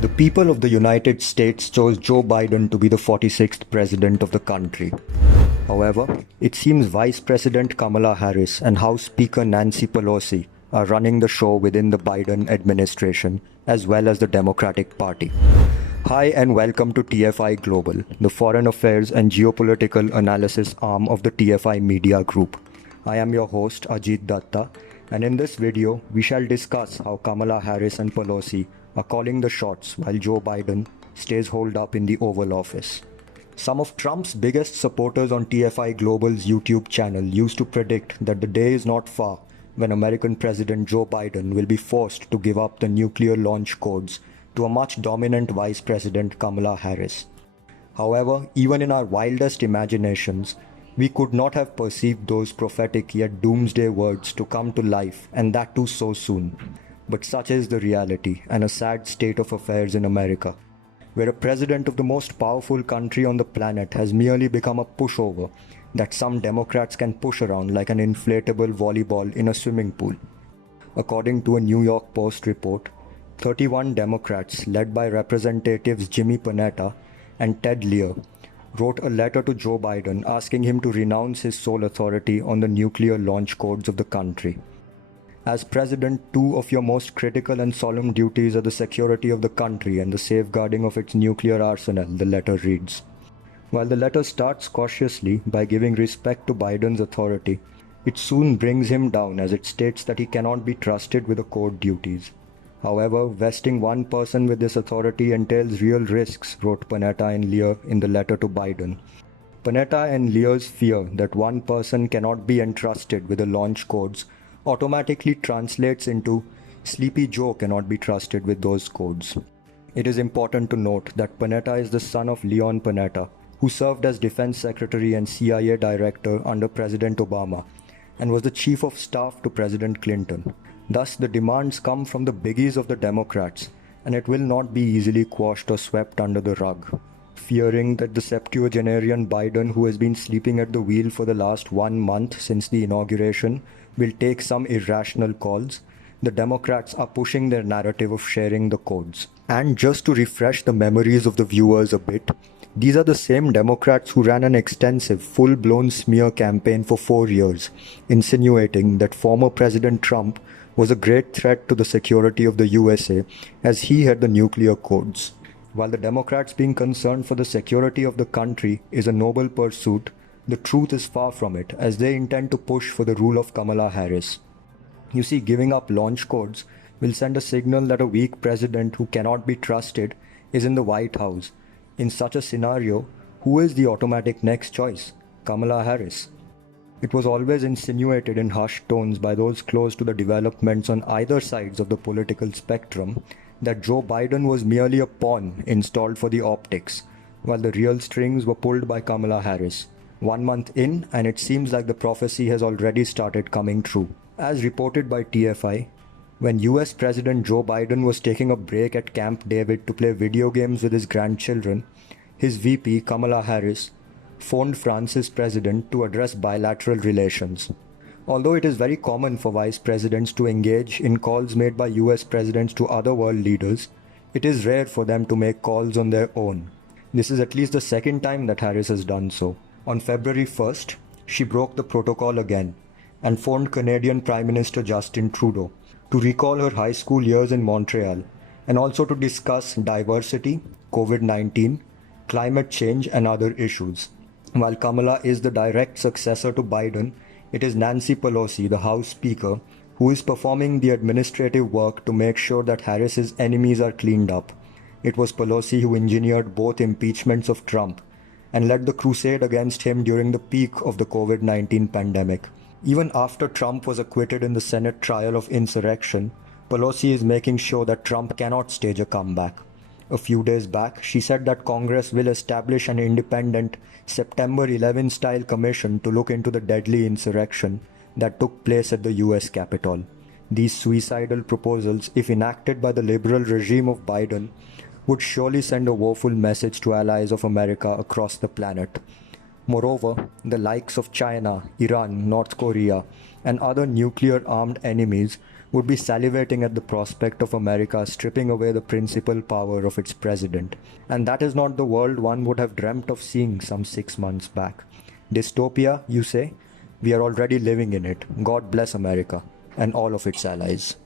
The people of the United States chose Joe Biden to be the 46th president of the country. However, it seems Vice President Kamala Harris and House Speaker Nancy Pelosi are running the show within the Biden administration as well as the Democratic Party. Hi and welcome to TFI Global, the foreign affairs and geopolitical analysis arm of the TFI Media Group. I am your host Ajit Datta, and in this video we shall discuss how Kamala Harris and Pelosi are calling the shots while Joe Biden stays holed up in the Oval Office. Some of Trump's biggest supporters on TFI Global's YouTube channel used to predict that the day is not far when American President Joe Biden will be forced to give up the nuclear launch codes to a much dominant Vice President Kamala Harris. However, even in our wildest imaginations, we could not have perceived those prophetic yet doomsday words to come to life, and that too so soon. But such is the reality and a sad state of affairs in America, where a president of the most powerful country on the planet has merely become a pushover that some Democrats can push around like an inflatable volleyball in a swimming pool. According to a New York Post report, 31 Democrats led by Representatives Jimmy Panetta and Ted Lear wrote a letter to Joe Biden asking him to renounce his sole authority on the nuclear launch codes of the country. As president, two of your most critical and solemn duties are the security of the country and the safeguarding of its nuclear arsenal, the letter reads. While the letter starts cautiously by giving respect to Biden's authority, it soon brings him down as it states that he cannot be trusted with the code duties. However, vesting one person with this authority entails real risks, wrote Panetta and Lear in the letter to Biden. Panetta and Lear's fear that one person cannot be entrusted with the launch codes automatically translates into Sleepy Joe cannot be trusted with those codes. It is important to note that Panetta is the son of Leon Panetta, who served as Defense Secretary and CIA Director under President Obama, and was the Chief of Staff to President Clinton. Thus, the demands come from the biggies of the Democrats, and it will not be easily quashed or swept under the rug. Fearing that the septuagenarian Biden, who has been sleeping at the wheel for the last 1 month since the inauguration, will take some irrational calls, the Democrats are pushing their narrative of sharing the codes. And just to refresh the memories of the viewers a bit, these are the same Democrats who ran an extensive, full-blown smear campaign for 4 years, insinuating that former President Trump was a great threat to the security of the USA as he had the nuclear codes. While the Democrats being concerned for the security of the country is a noble pursuit, the truth is far from it, as they intend to push for the rule of Kamala Harris. You see, giving up launch codes will send a signal that a weak president who cannot be trusted is in the White House. In such a scenario, who is the automatic next choice? Kamala Harris. It was always insinuated in hushed tones by those close to the developments on either sides of the political spectrum that Joe Biden was merely a pawn installed for the optics, while the real strings were pulled by Kamala Harris. 1 month in, and it seems like the prophecy has already started coming true. As reported by TFI, when US President Joe Biden was taking a break at Camp David to play video games with his grandchildren, his VP, Kamala Harris, phoned France's president to address bilateral relations. Although it is very common for vice presidents to engage in calls made by US presidents to other world leaders, it is rare for them to make calls on their own. This is at least the second time that Harris has done so. On February 1st, she broke the protocol again and phoned Canadian Prime Minister Justin Trudeau to recall her high school years in Montreal and also to discuss diversity, COVID-19, climate change and other issues. While Kamala is the direct successor to Biden, it is Nancy Pelosi, the House Speaker, who is performing the administrative work to make sure that Harris's enemies are cleaned up. It was Pelosi who engineered both impeachments of Trump and led the crusade against him during the peak of the COVID-19 pandemic. Even after Trump was acquitted in the Senate trial of insurrection, Pelosi is making sure that Trump cannot stage a comeback. A few days back, she said that Congress will establish an independent September 11 style commission to look into the deadly insurrection that took place at the US Capitol. These suicidal proposals, if enacted by the liberal regime of Biden, would surely send a woeful message to allies of America across the planet. Moreover, the likes of China, Iran, North Korea, and other nuclear-armed enemies would be salivating at the prospect of America stripping away the principal power of its president. And that is not the world one would have dreamt of seeing some 6 months back. Dystopia, you say? We are already living in it. God bless America and all of its allies.